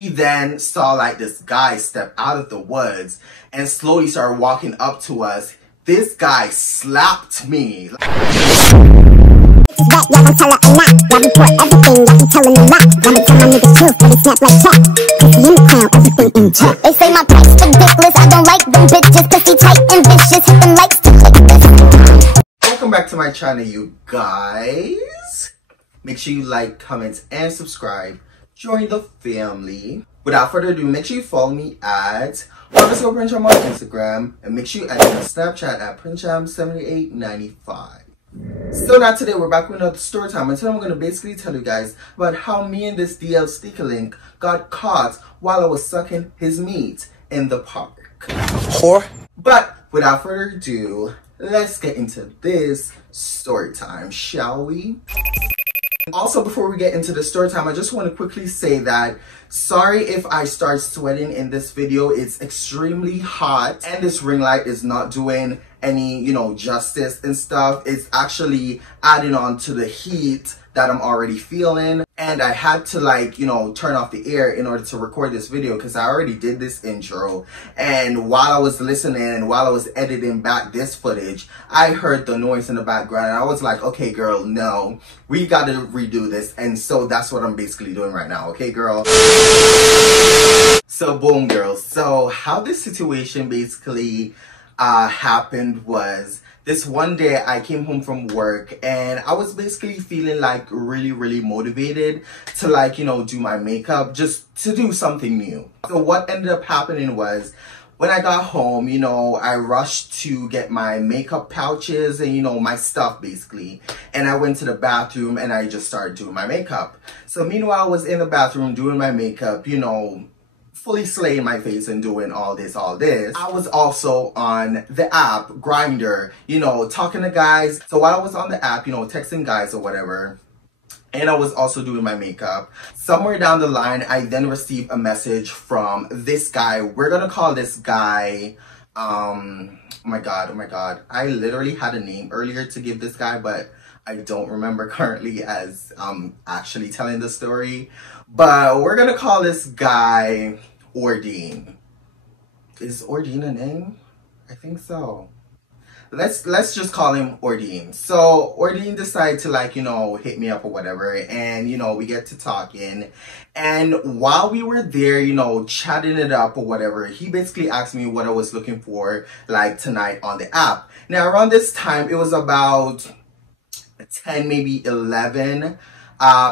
He then saw like this guy step out of the woods and slowly started walking up to us. This guy slapped me. They say my price ridiculous. I don't like them bitches, pussy tight and vicious. Hit them likes to click this. Welcome back to my channel, you guys. Make sure you like, comment, and subscribe. Join the family. Without further ado, make sure you follow me at _PrinceCham on Instagram, and make sure you add me on Snapchat at PrinceCham7895. So now today we're back with another story time, and today I'm going to basically tell you guys about how me and this DL sticker link got caught while I was sucking his meat in the park. Whore. But without further ado, let's get into this story time, shall we? Also, before we get into the story time, I just want to quickly say that sorry if I start sweating in this video. It's extremely hot and this ring light is not doing any, justice and stuff. It's actually adding on to the heat that I'm already feeling, and I had to turn off the air in order to record this video because I already did this intro, and while I was listening and while I was editing back this footage, I heard the noise in the background and I was like, okay girl, no, we gotta redo this. And so that's what I'm basically doing right now. Okay girl? So boom girls, so how this situation basically happened was, this one day I came home from work and I was basically feeling like really motivated to do my makeup, just to do something new. So what ended up happening was, when I got home, I rushed to get my makeup pouches and my stuff basically, and I went to the bathroom and I just started doing my makeup. So meanwhile I was in the bathroom doing my makeup, fully slaying my face and doing all this. I was also on the app Grindr, talking to guys. So while I was on the app, texting guys or whatever, and I was also doing my makeup, somewhere down the line, I then received a message from this guy. We're gonna call this guy, oh my god. I literally had a name earlier to give this guy, but I don't remember currently as I'm actually telling the story. But we're gonna call this guy Ordine. Is Ordine a name? I think so. Let's just call him Ordine. So Ordine decided to hit me up or whatever, and we get to talking, and while we were there chatting it up or whatever, he basically asked me what I was looking for tonight on the app. Now around this time it was about 10 maybe 11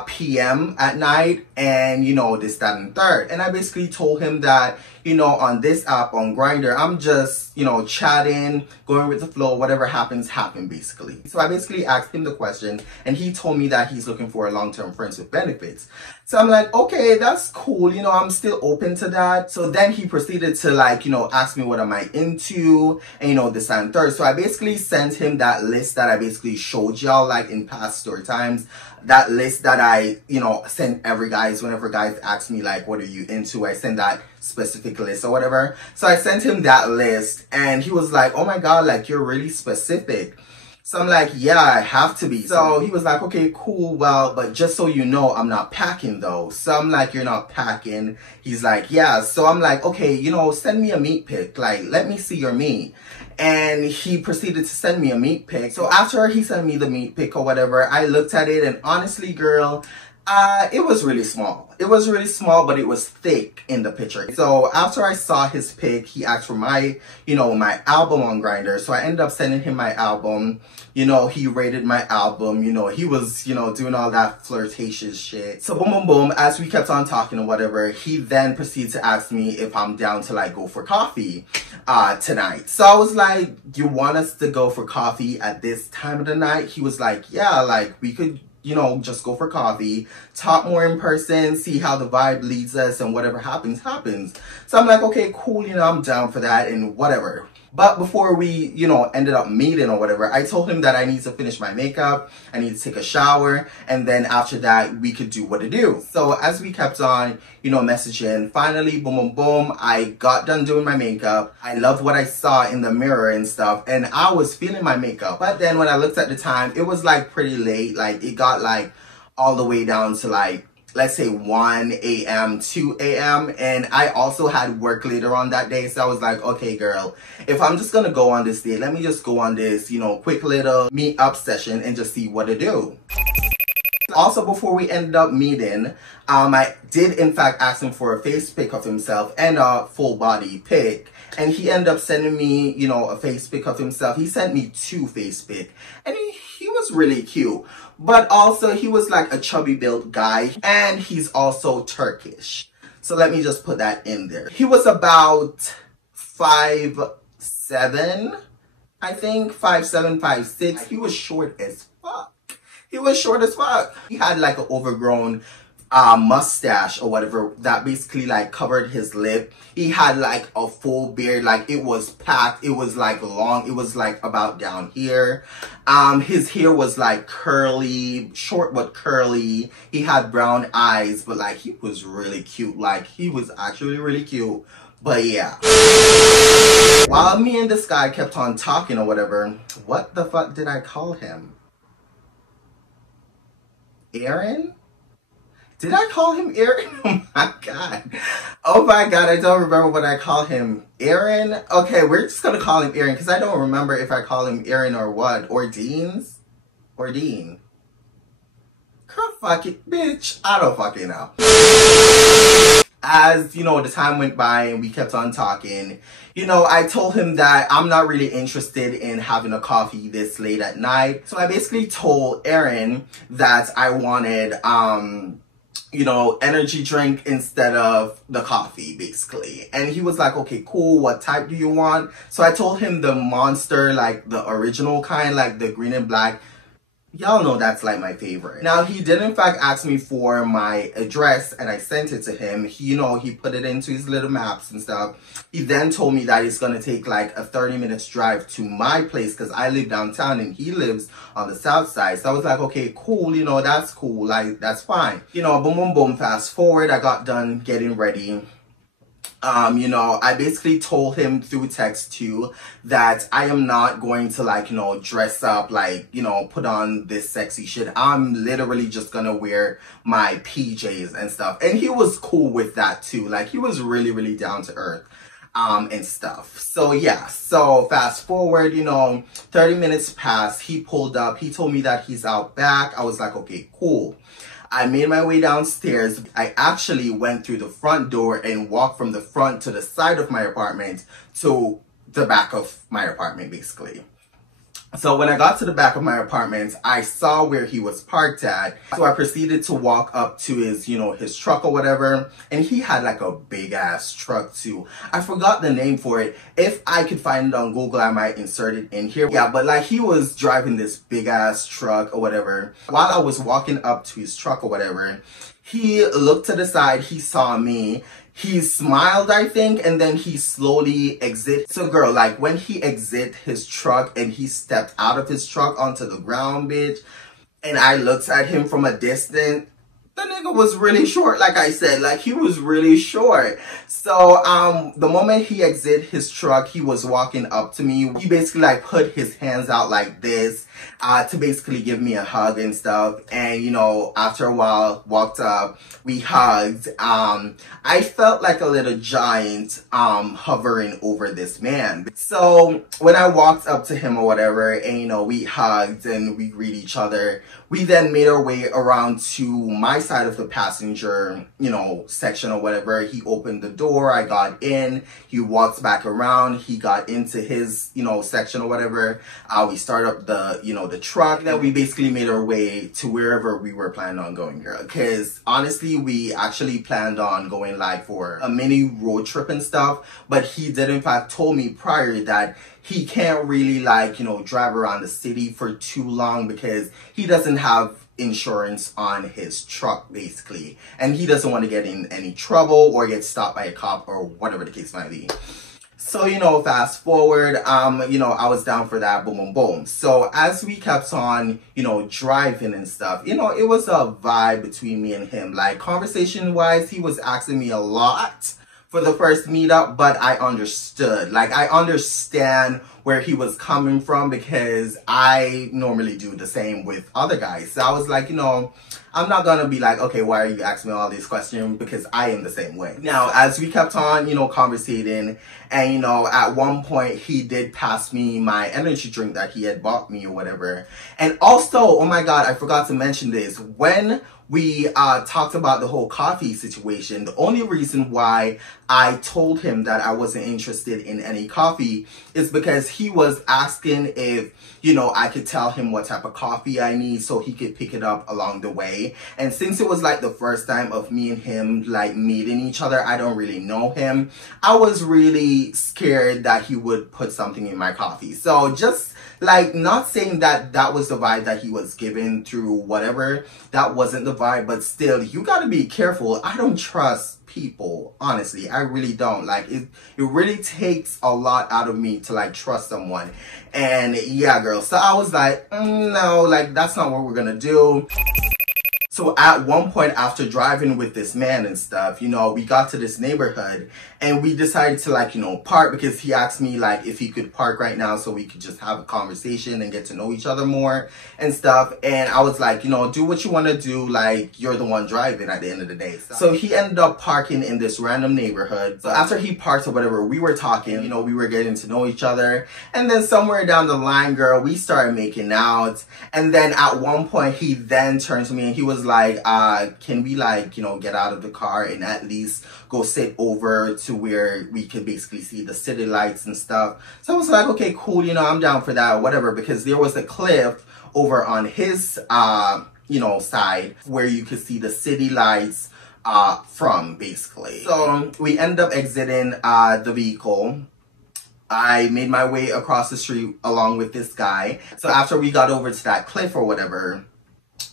p.m. at night, and this, that, and third. And I basically told him that on this app, on Grindr, I'm just chatting, going with the flow, whatever happens basically. So I basically asked him the question, and he told me that he's looking for a long-term friends with benefits. So I'm like, okay, that's cool, I'm still open to that. So then he proceeded to ask me what am I into, and this, that, and third. So I basically sent him that list that I basically showed y'all in past story times. That list that I, send every guys, whenever guys ask me what are you into, I send that specific list or whatever. So I sent him that list and he was like, oh my god, you're really specific. So I'm like, yeah, I have to be. So he was like, okay, cool, well, but just so you know, I'm not packing though. So I'm like, you're not packing? He's like, yeah. So I'm like, okay, send me a meat pic, let me see your meat. And he proceeded to send me a meat pic. So after he sent me the meat pic or whatever, I looked at it, and honestly, girl, it was really small. It was really small, but it was thick in the picture. So after I saw his pic, he asked for my, my album on Grindr. So I ended up sending him my album. He rated my album. He was, doing all that flirtatious shit. So boom, as we kept on talking or whatever, he then proceeded to ask me if I'm down to go for coffee tonight. So I was like, you want us to go for coffee at this time of the night? He was like, yeah, we could, just go for coffee, talk more in person, see how the vibe leads us, and whatever happens. So I'm like, okay, cool, I'm down for that and whatever. But before we, ended up meeting or whatever, I told him that I need to finish my makeup, I need to take a shower, and then after that, we could do what to do. So as we kept on, messaging, finally, boom, I got done doing my makeup. I loved what I saw in the mirror and stuff, and I was feeling my makeup. But then when I looked at the time, it was pretty late. It got all the way down to let's say 1 a.m., 2 a.m. And I also had work later on that day. So I was like, okay, girl, if I'm just gonna go on this date, let me just go on this, you know, quick little meet up session and just see what to do. Also, before we ended up meeting, I did in fact ask him for a face pic of himself and a full body pic. And he ended up sending me, you know, a face pic of himself. He sent me 2 face pics. And he was really cute. But also, he was like a chubby built guy. And he's also Turkish. So let me just put that in there. He was about 5'7", I think. 5'7", 5'6". He was short as fuck. He was short as fuck. He had like an overgrown mustache or whatever that basically like covered his lip. He had like a full beard, like it was packed, it was like long, it was like about down here. His hair was like curly, short but curly. He had brown eyes, but like he was really cute. Like he was actually really cute. But yeah, while me and this guy kept on talking or whatever, what the fuck did I call him? Aaron? Did I call him Aaron? Oh my god. Oh my god, I don't remember what I call him. Aaron? Okay, we're just gonna call him Aaron because I don't remember if I call him Aaron or what. Or Dean's? Or Dean? Girl, fuck it, bitch. I don't fucking know. As, you know, the time went by and we kept on talking, you know, I told him that I'm not really interested in having a coffee this late at night. So I basically told Aaron that I wanted, you know, energy drink instead of the coffee, basically. And he was like, okay, cool. What type do you want? So I told him the Monster, like the original kind, like the green and black. Y'all know that's like my favorite. Now, he did in fact ask me for my address and I sent it to him. He, you know, he put it into his little maps and stuff. He then told me that it's gonna take like a 30 minutes drive to my place because I live downtown and he lives on the south side. So I was like, okay, cool, you know, that's cool, like that's fine. You know, boom, boom, boom, fast forward, I got done getting ready. You know, I basically told him through text too that I am not going to like, you know, dress up like, you know, put on this sexy shit. I'm literally just gonna wear my PJs and stuff. And he was cool with that too. Like he was really, really down to earth. And stuff. So yeah, so fast forward, you know, 30 minutes passed, he pulled up, he told me that he's out back. I was like, okay, cool. I made my way downstairs. I actually went through the front door and walked from the front to the side of my apartment to the back of my apartment, basically. So when I got to the back of my apartment, I saw where he was parked at. So I proceeded to walk up to his, you know, his truck or whatever. And he had like a big ass truck too. I forgot the name for it. If I could find it on Google, I might insert it in here. Yeah, but like he was driving this big ass truck or whatever. While I was walking up to his truck or whatever, he looked to the side, he saw me. He smiled, I think, and then he slowly exit. So girl, like when he exit his truck and he stepped out of his truck onto the ground, bitch, and I looked at him from a distance, the nigga was really short, like I said, like he was really short. So the moment he exit his truck, he was walking up to me. He basically like put his hands out like this to basically give me a hug and stuff. And you know, after a while, walked up, we hugged. I felt like a little giant hovering over this man. So when I walked up to him or whatever, and you know, we hugged and we greeted each other, we then made our way around to my side of the passenger, you know, section or whatever. He opened the door, I got in, he walked back around, he got into his, you know, section or whatever. We started up the, you know, the truck. Then we basically made our way to wherever we were planning on going, girl. Because honestly, we actually planned on going like for a mini road trip and stuff. But he did in fact told me prior that he can't really like, you know, drive around the city for too long because he doesn't have insurance on his truck basically, and he doesn't want to get in any trouble or get stopped by a cop or whatever the case might be. So, you know, fast forward, you know, I was down for that, boom, boom, boom. So as we kept on, you know, driving and stuff, you know, it was a vibe between me and him. Like conversation wise, he was asking me a lot for the first meetup, but I understood. Like I understand where he was coming from because I normally do the same with other guys. So I was like, you know, I'm not gonna be like, okay, why are you asking me all these questions? Because I am the same way. Now, as we kept on, conversating, and, at one point he did pass me my energy drink that he had bought me or whatever. And also, oh my God, I forgot to mention this. When we talked about the whole coffee situation, the only reason why I told him that I wasn't interested in any coffee is because he was asking if, I could tell him what type of coffee I need so he could pick it up along the way. And since it was like the first time of me and him like meeting each other, I don't really know him. I was really scared that he would put something in my coffee. So just like, not saying that that was the vibe that he was given through whatever, that wasn't the vibe, but still, you gotta be careful. I don't trust people, honestly. I really don't. Like, it really takes a lot out of me to like trust someone. And yeah, girl, so I was like, no, like, that's not what we're gonna do. So at one point, after driving with this man and stuff, we got to this neighborhood and we decided to like, park, because he asked me like if he could park right now so we could just have a conversation and get to know each other more and stuff. And I was like, do what you want to do. Like, you're the one driving at the end of the day. So he ended up parking in this random neighborhood. So after he parked or whatever, we were talking, we were getting to know each other. And then somewhere down the line, girl, we started making out. And then at one point, he then turned to me and he was like, can we like, get out of the car and at least go sit over to where we could basically see the city lights and stuff. So I was like, okay, cool, I'm down for that or whatever, because there was a cliff over on his, side where you could see the city lights from, basically. So we ended up exiting the vehicle. I made my way across the street along with this guy. So after we got over to that cliff or whatever,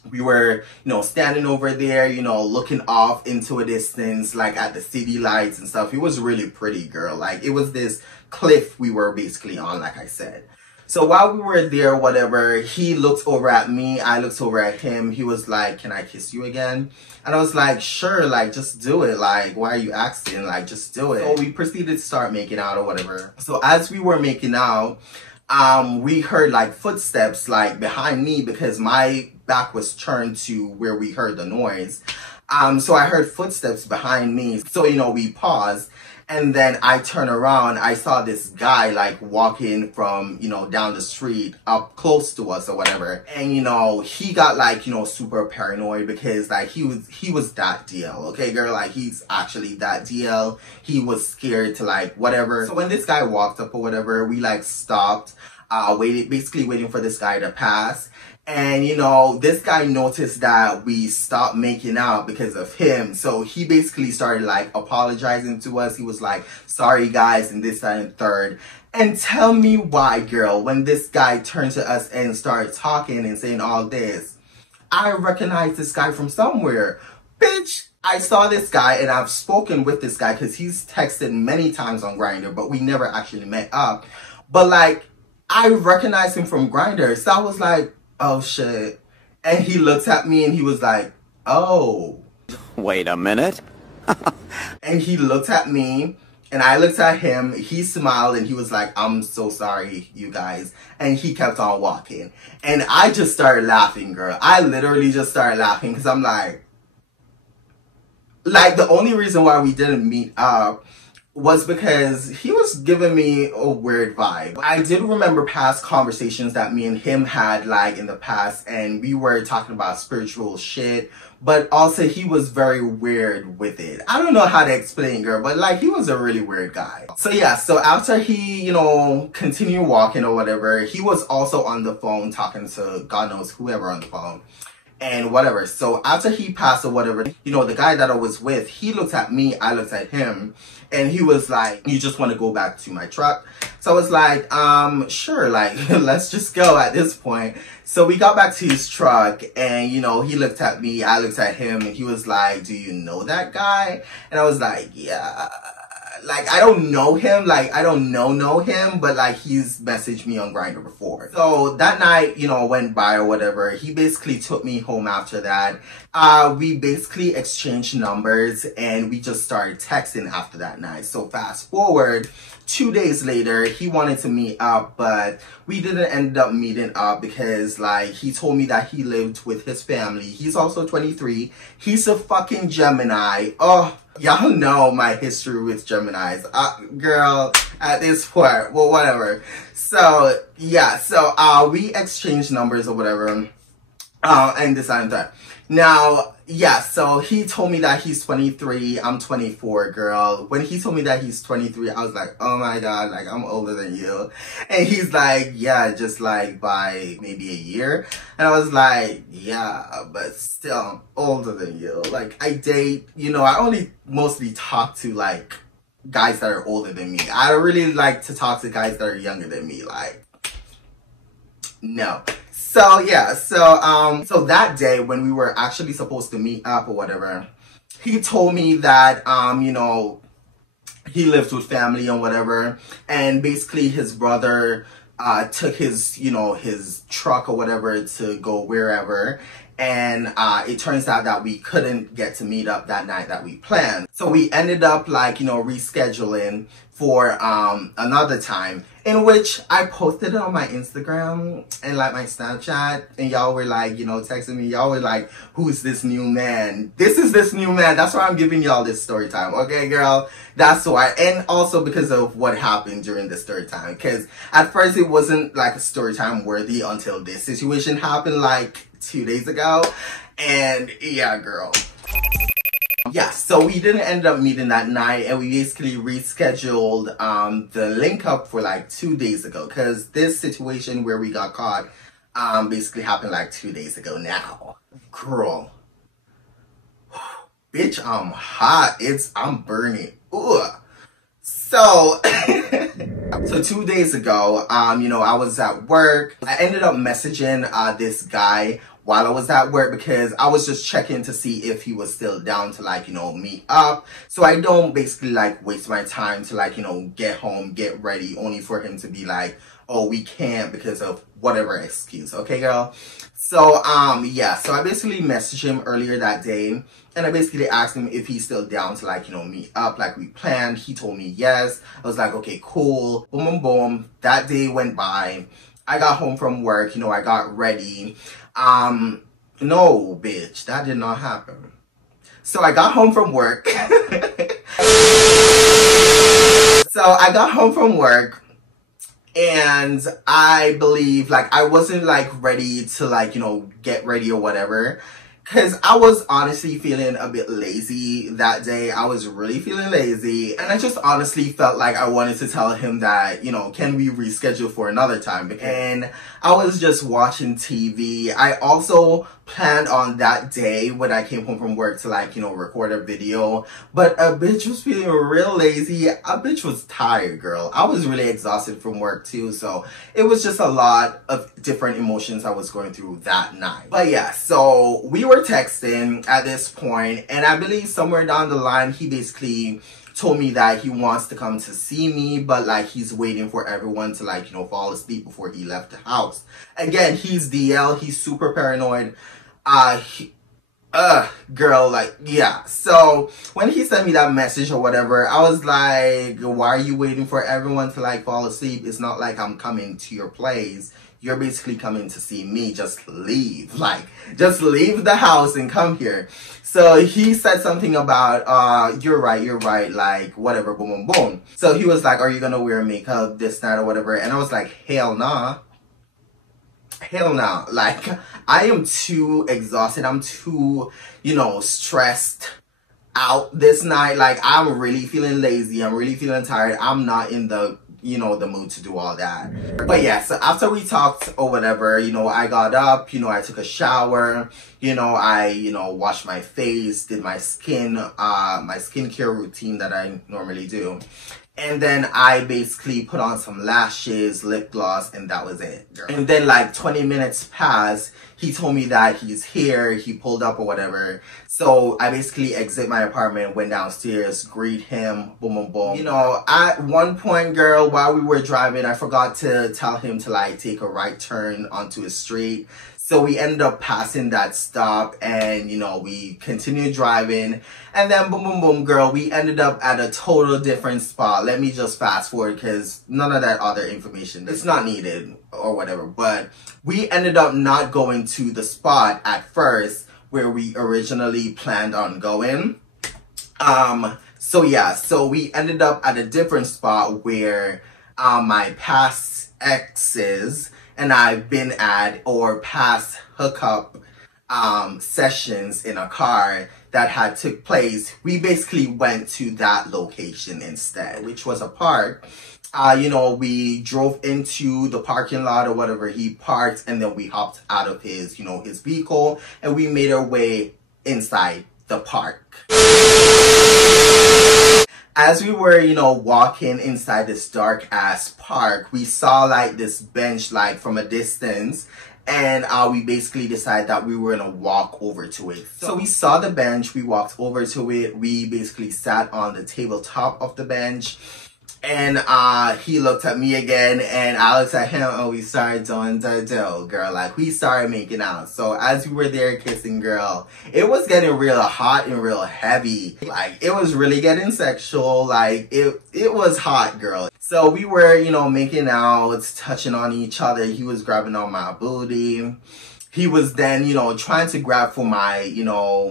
we were, standing over there, looking off into a distance, like at the city lights and stuff. It was really pretty, girl. Like, it was this cliff we were basically on, like I said. So while we were there, whatever, he looked over at me, I looked over at him. He was like, can I kiss you again? And I was like, sure, like, just do it. Like, why are you asking? Like, just do it. So we proceeded to start making out or whatever. So as we were making out, we heard like footsteps like behind me, because my back was turned to where we heard the noise. So I heard footsteps behind me. So, we paused. And then I turned around, I saw this guy like walking from, down the street up close to us or whatever. And, he got like, super paranoid, because like he was that DL, okay, girl, like he's actually that DL. He was scared to like whatever. So when this guy walked up or whatever, we like stopped, basically waiting for this guy to pass. And, this guy noticed that we stopped making out because of him. So he basically started like apologizing to us. He was like, sorry guys, and this, that, and third. And tell me why, girl, when this guy turned to us and started talking and saying all this, I recognize this guy from somewhere. Bitch, I saw this guy and I've spoken with this guy because he's texted many times on Grindr, but we never actually met up. But like, I recognized him from Grindr. So I was like, oh shit. And he looked at me and he was like, oh. Wait a minute. And he looked at me and I looked at him. He smiled and he was like, I'm so sorry, you guys. And he kept on walking. And I just started laughing, girl. I literally just started laughing because I'm like, the only reason why we didn't meet up was because he was giving me a weird vibe. I did remember past conversations that me and him had like in the past, and we were talking about spiritual shit, but also he was very weird with it. I don't know how to explain, girl, but like he was a really weird guy. So yeah, so after he, continued walking or whatever, he was also on the phone talking to God knows whoever on the phone. And whatever. So after he passed or whatever, the guy that I was with, he looked at me, I looked at him, and he was like, you just want to go back to my truck? So I was like, sure, like, let's just go at this point. So we got back to his truck and, he looked at me, I looked at him, and he was like, do you know that guy? And I was like, yeah, like, I don't know him, like, I don't know him, but like, he's messaged me on Grindr before. So that night, you know, went by or whatever. He basically took me home after that. We basically exchanged numbers and we just started texting after that night. So fast forward, 2 days later, he wanted to meet up, but we didn't end up meeting up because, like, he told me that he lived with his family. He's also 23. He's a fucking Gemini. Oh, y'all know my history with Geminis. Girl, at this point, well, whatever. So, yeah, so, we exchanged numbers or whatever, and decided that. Now, yeah, so he told me that he's 23, I'm 24, girl. When he told me that he's 23, I was like, oh my god, like, I'm older than you. And he's like, yeah, just like by maybe a year. And I was like, yeah, but still, I'm older than you. Like, I date, you know, I only mostly talk to, like, guys that are older than me. I don't really like to talk to guys that are younger than me, like, no. So yeah, so that day when we were actually supposed to meet up or whatever, he told me that, you know, he lives with family and whatever, and basically his brother took his, you know, his truck or whatever to go wherever, and it turns out that we couldn't get to meet up that night that we planned. So we ended up, like, you know, rescheduling for another time, in which I posted it on my Instagram and like my Snapchat, and y'all were like, you know, texting me. Y'all were like, who's this new man? This is this new man. That's why I'm giving y'all this story time. Okay, girl? That's why. And also because of what happened during the story time. Because at first it wasn't like a story time worthy until this situation happened like 2 days ago. And yeah, girl. Yeah, so we didn't end up meeting that night, and we basically rescheduled the link up for like 2 days ago, because this situation where we got caught basically happened like 2 days ago now. Girl. Bitch, I'm hot. I'm burning. Ugh. So, so 2 days ago, you know, I was at work. I ended up messaging this guy while I was at work because I was just checking to see if he was still down to, like, you know, meet up. So I don't basically, like, waste my time to, like, you know, get home, get ready, only for him to be like, oh, we can't because of whatever excuse. Okay, girl? So, yeah, so I basically messaged him earlier that day, and I basically asked him if he's still down to, like, you know, meet up like we planned. He told me yes. I was like, okay, cool. Boom, boom, boom. That day went by. I got home from work, you know, I got ready. No, bitch, that did not happen. So I got home from work. So I got home from work, and I believe, like, I wasn't, like, ready to, like, you know, get ready or whatever. Because I was honestly feeling a bit lazy that day. I was really feeling lazy. And I just honestly felt like I wanted to tell him that, you know, can we reschedule for another time? And I was just watching TV. I also planned on that day when I came home from work to, like, you know, record a video. But a bitch was feeling real lazy. A bitch was tired, girl. I was really exhausted from work too. So it was just a lot of different emotions I was going through that night. But yeah, so we were texting at this point, and I believe somewhere down the line he basically told me that he wants to come to see me, but like he's waiting for everyone to, like, you know, fall asleep before he left the house. Again, he's DL, he's super paranoid. Girl, like, yeah. So when he sent me that message or whatever, I was like, why are you waiting for everyone to, like, fall asleep? It's not like I'm coming to your place. You're basically coming to see me. Just leave. Like, just leave the house and come here. So he said something about, you're right, like, whatever, boom, boom, boom. So he was like, are you gonna wear makeup, this, that, or whatever? And I was like, hell nah. Hell no. Like, I am too exhausted. I'm too, you know, stressed out this night. Like, I'm really feeling lazy. I'm really feeling tired. I'm not in the, you know, the mood to do all that. But yeah, so after we talked or whatever, you know, I got up, you know, I took a shower, You know, I, washed my face, did my skincare routine that I normally do. And then I basically put on some lashes, lip gloss, and that was it, girl. And then like 20 minutes passed, he told me that he's here, he pulled up or whatever. So I basically exit my apartment, went downstairs, greet him, boom, boom, boom. You know, at one point, girl, while we were driving, I forgot to tell him to like take a right turn onto a street. So we ended up passing that stop and, we continued driving. And then boom, boom, boom, girl, we ended up at a total different spot. Let me just fast forward because none of that other information, it's not needed or whatever. But we ended up not going to the spot at first where we originally planned on going. So yeah, so we ended up at a different spot where my past exes and I've been at, or past hookup sessions in a car that had took place. We basically went to that location instead, which was a park. We drove into the parking lot or whatever he parked, and then we hopped out of his, his vehicle, and we made our way inside the park. As we were, walking inside this dark ass park, we saw like this bench like from a distance, and we basically decided that we were gonna walk over to it. So we saw the bench, we walked over to it, we basically sat on the tabletop of the bench, and he looked at me again, and I looked at him, and we started doing the deal, girl. Like, we started making out. So as we were there kissing, girl, it was getting real hot and real heavy. Like, it was really getting sexual. Like, it was hot, girl. So we were, making out, touching on each other. He was grabbing on my booty. He was then, trying to grab for my,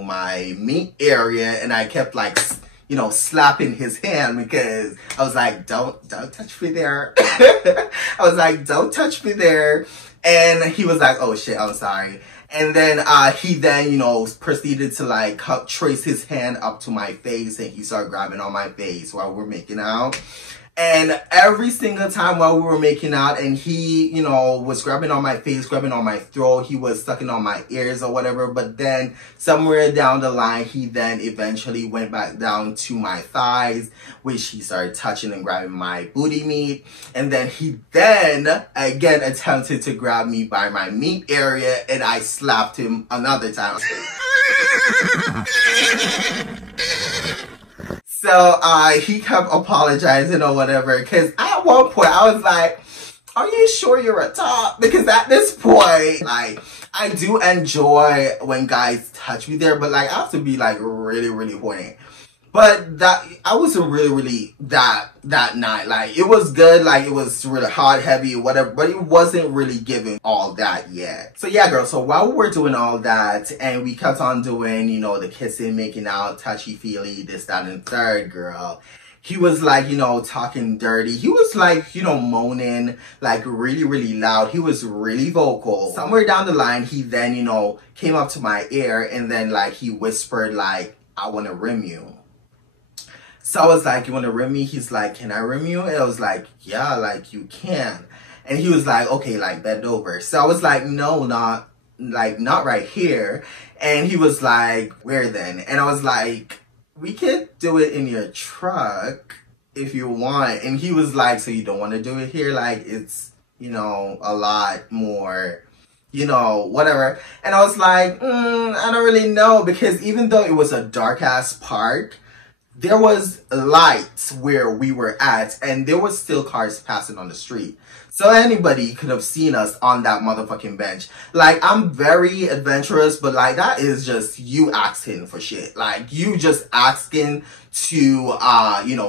my meat area, and I kept like, slapping his hand because I was like, don't touch me there. I was like, don't touch me there. And he was like, oh shit, I'm sorry. And then he then, proceeded to like trace his hand up to my face, and he started grabbing on my face while we're making out. And every single time while we were making out, and he, was grabbing on my face, grabbing on my throat, he was sucking on my ears or whatever. But then somewhere down the line, he then eventually went back down to my thighs, which he started touching and grabbing my booty meat. And then he then again attempted to grab me by my meat area, and I slapped him another time. So he kept apologizing or whatever, because at one point I was like, are you sure you're a top? Because at this point, like, I do enjoy when guys touch me there, but like, I have to be like really, really horny. But that, I wasn't really that night. Like, it was good, like, it was really hot, heavy, whatever, but it wasn't really giving all that yet. So yeah, girl, so while we were doing all that, and we kept on doing, the kissing, making out, touchy-feely, this, that, and third, girl, he was like, talking dirty. He was like, moaning, like, really, really loud. He was really vocal. Somewhere down the line, he then, came up to my ear, and then, like, he whispered, like, I want to rim you. So I was like, you want to rim me? He's like, can I rim you? And I was like, yeah, like, you can. And he was like, okay, like, bend over. So I was like, no, not right here. And he was like, where then? And I was like, we could do it in your truck if you want. And he was like, so you don't want to do it here? Like, it's, a lot more, whatever. And I was like, I don't really know. Because even though it was a dark-ass park, there was lights where we were at, and there was still cars passing on the street. So anybody could have seen us on that motherfucking bench. Like, I'm very adventurous, but like, that is just you asking for shit. Like, you just asking to,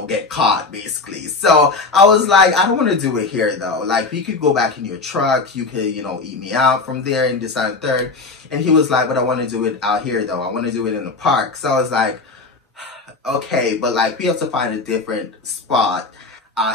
get caught, basically. So I was like, I don't want to do it here, though. Like, we could go back in your truck. You could, eat me out from there and this and third. And he was like, but I want to do it out here, though. I want to do it in the park. So I was like, okay, but like, we have to find a different spot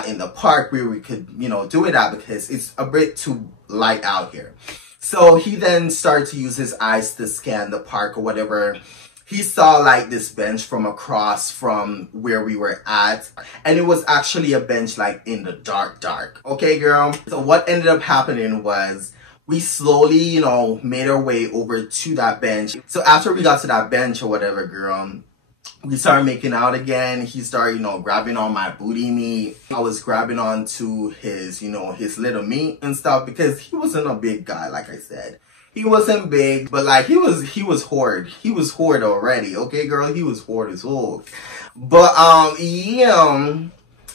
in the park where we could, do it at, because it's a bit too light out here. So he then started to use his eyes to scan the park or whatever. He saw like this bench from across from where we were at, and it was actually a bench like in the dark. Okay, girl? So what ended up happening was, we slowly, you know, made our way over to that bench. So after we got to that bench or whatever, girl, we started making out again. He started, you know, grabbing on my booty meat. I was grabbing onto his, you know, his little meat and stuff because he wasn't a big guy, like I said. He wasn't big, but like he was hoard. He was hoard already. Okay, girl, he was hoard as well. But yeah.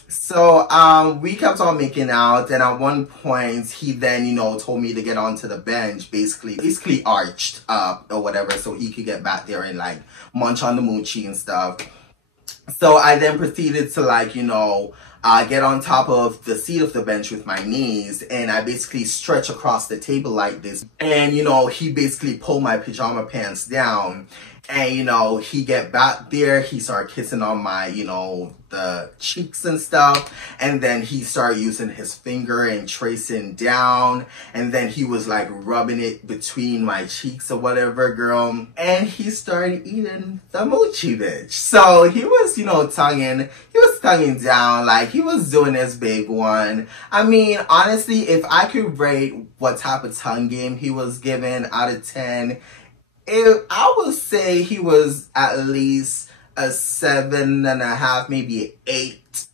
So we kept on making out, and at one point he then, you know, told me to get onto the bench, basically arched up or whatever, so he could get back there and like munch on the moochie and stuff. So I then proceeded to like, you know, get on top of the seat of the bench with my knees, and I basically stretch across the table like this. And, you know, he basically pulled my pajama pants down, and, you know, he get back there, he started kissing on my, you know, the cheeks and stuff, and then he started using his finger and tracing down, and then he was like rubbing it between my cheeks or whatever, girl, and he started eating the moochie, bitch. So he was, you know, tonguing down, like he was doing his big one. I mean, honestly, if I could rate what type of tongue game he was given out of 10, I would say he was at least a 7.5, maybe 8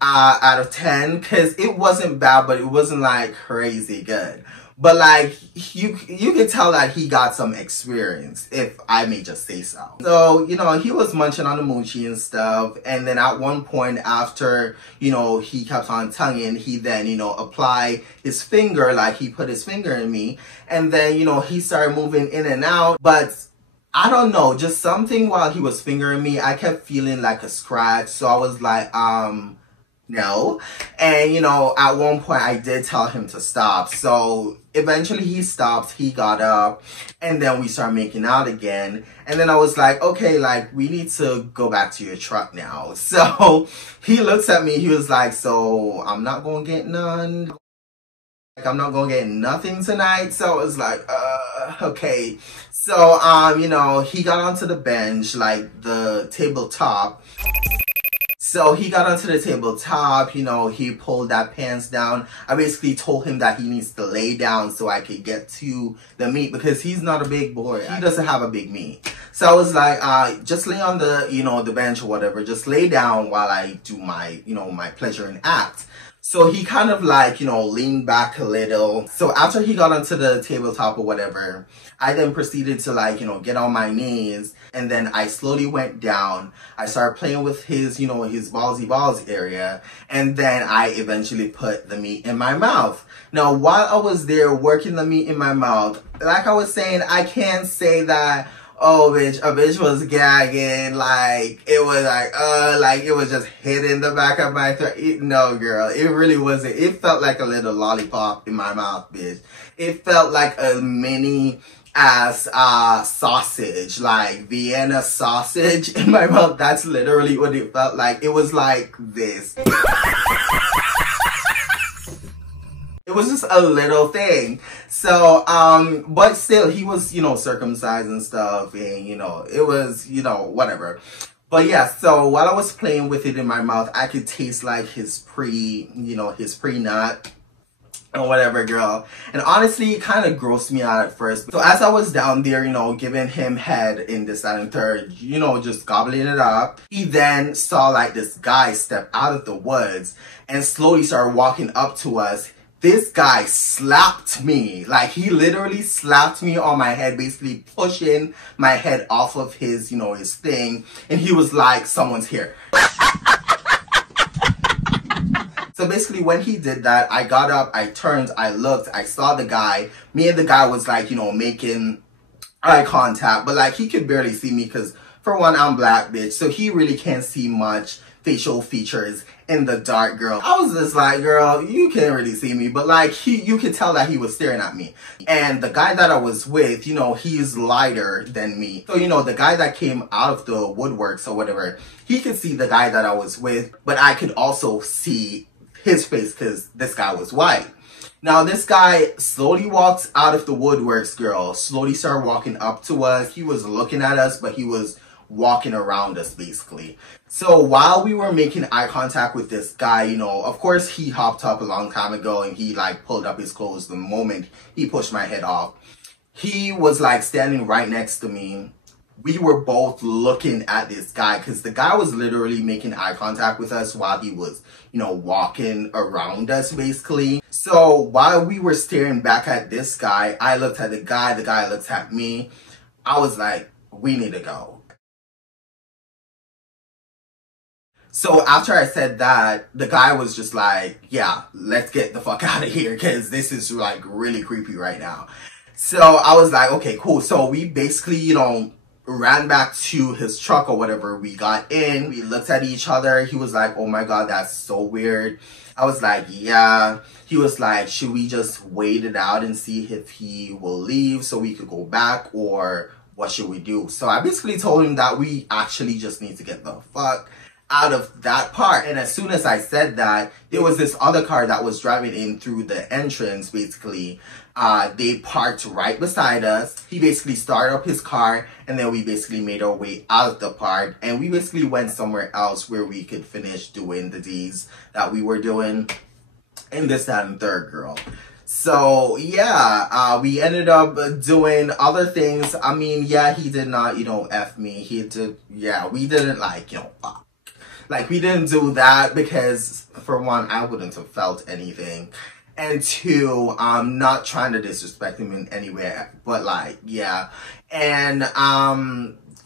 out of 10, because it wasn't bad, but it wasn't like crazy good. But like you could tell that he got some experience, if I may just say so. So, you know, he was munching on the moochie and stuff, and then at one point after, you know, he kept on tonguing, he then, you know, applied his finger, like he put his finger in me, and then, you know, he started moving in and out. But I don't know, just something while he was fingering me, I kept feeling like a scratch. So I was like, no. And, you know, at one point I did tell him to stop. So eventually he stopped, he got up, and then we started making out again. And then I was like, okay, like, we need to go back to your truck now. So he looks at me, he was like, so I'm not gonna get none? Like, I'm not gonna get nothing tonight? So I was like, okay. So, you know, he got onto the bench, like the tabletop. So he got onto the tabletop, you know, he pulled that pants down. I basically told him that he needs to lay down so I could get to the meat, because he's not a big boy. He doesn't have a big meat. So I was like, just lay on the, you know, the bench or whatever. Just lay down while I do my, you know, my pleasuring act. So he kind of like, you know, leaned back a little. So after he got onto the tabletop or whatever, I then proceeded to like, you know, get on my knees, and then I slowly went down. I started playing with his, you know, his ballsy area, and then I eventually put the meat in my mouth. Now, while I was there working the meat in my mouth, like I was saying, I can't say that, oh, bitch, a bitch was gagging, like, it was like, it was just hitting the back of my throat. No, girl, it really wasn't. It felt like a little lollipop in my mouth, bitch. It felt like a mini ass sausage, like Vienna sausage in my mouth. That's literally what it felt like. It was like this. It was just a little thing. So, but still, he was, you know, circumcised and stuff, and, you know, it was, you know, whatever. But yeah, so while I was playing with it in my mouth, I could taste like his pre-nut or whatever, girl. And honestly, it kind of grossed me out at first. So as I was down there, you know, giving him head in this, that, and third, you know, just gobbling it up, he then saw like this guy step out of the woods and slowly started walking up to us. This guy slapped me, like he literally slapped me on my head, basically pushing my head off of his, you know, his thing. And he was like, someone's here. So basically when he did that, I got up, I turned, I looked, I saw the guy. Me and the guy was like, you know, making eye contact, but like he could barely see me because for one, I'm black, bitch. So he really can't see much facial features in the dark, girl. I was just like, girl, you can't really see me, but like you could tell that he was staring at me. And the guy that I was with, you know, he's lighter than me. So, you know, the guy that came out of the woodworks or whatever, he could see the guy that I was with, but I could also see his face because this guy was white. Now, this guy slowly walks out of the woodworks, girl, slowly started walking up to us. He was looking at us, but he was walking around us basically. So while we were making eye contact with this guy, you know, of course he hopped up a long time ago and he like pulled up his clothes the moment he pushed my head off. He was like standing right next to me. We were both looking at this guy because the guy was literally making eye contact with us while he was, you know, walking around us basically. So while we were staring back at this guy, I looked at the guy looked at me. I was like, we need to go. So after I said that, the guy was just like, yeah, let's get the fuck out of here because this is like really creepy right now. So I was like, okay, cool. So we basically, you know, ran back to his truck or whatever. We got in, we looked at each other. He was like, oh my God, that's so weird. I was like, yeah. He was like, should we just wait it out and see if he will leave so we could go back, or what should we do? So I basically told him that we actually just need to get the fuck out of that part. And as soon as I said that, there was this other car that was driving in through the entrance basically. They parked right beside us. He basically started up his car, and then we basically made our way out of the park, and we basically went somewhere else where we could finish doing the deeds that we were doing in this, that, and third, girl. So yeah, we ended up doing other things. I mean, yeah, he did not, you know, F me. He did, yeah, we didn't like, you know, fuck. Like, we didn't do that because, for one, I wouldn't have felt anything. And two, I'm not trying to disrespect him in any way, but like, yeah. And,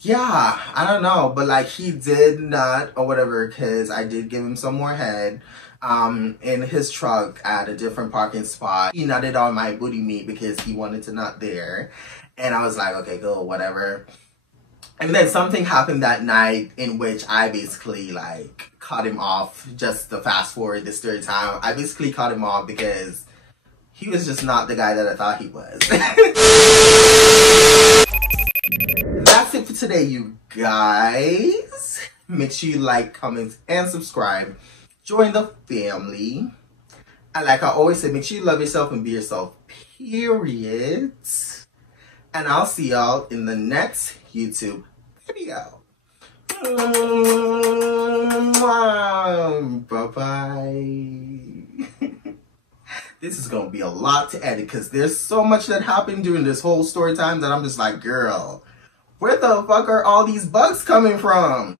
yeah, I don't know, but like, he did not, or whatever, because I did give him some more head, in his truck at a different parking spot. He nutted on my booty meat because he wanted to nut there. And I was like, okay, go, whatever. And then something happened that night in which I basically like cut him off. Just to fast forward this story time, I basically cut him off because he was just not the guy that I thought he was. That's it for today, you guys. Make sure you like, comment, and subscribe. Join the family. And like I always say, make sure you love yourself and be yourself, period. And I'll see y'all in the next YouTube video. Bye-bye. This is gonna be a lot to edit because there's so much that happened during this whole story time that I'm just like, girl, where the fuck are all these bugs coming from?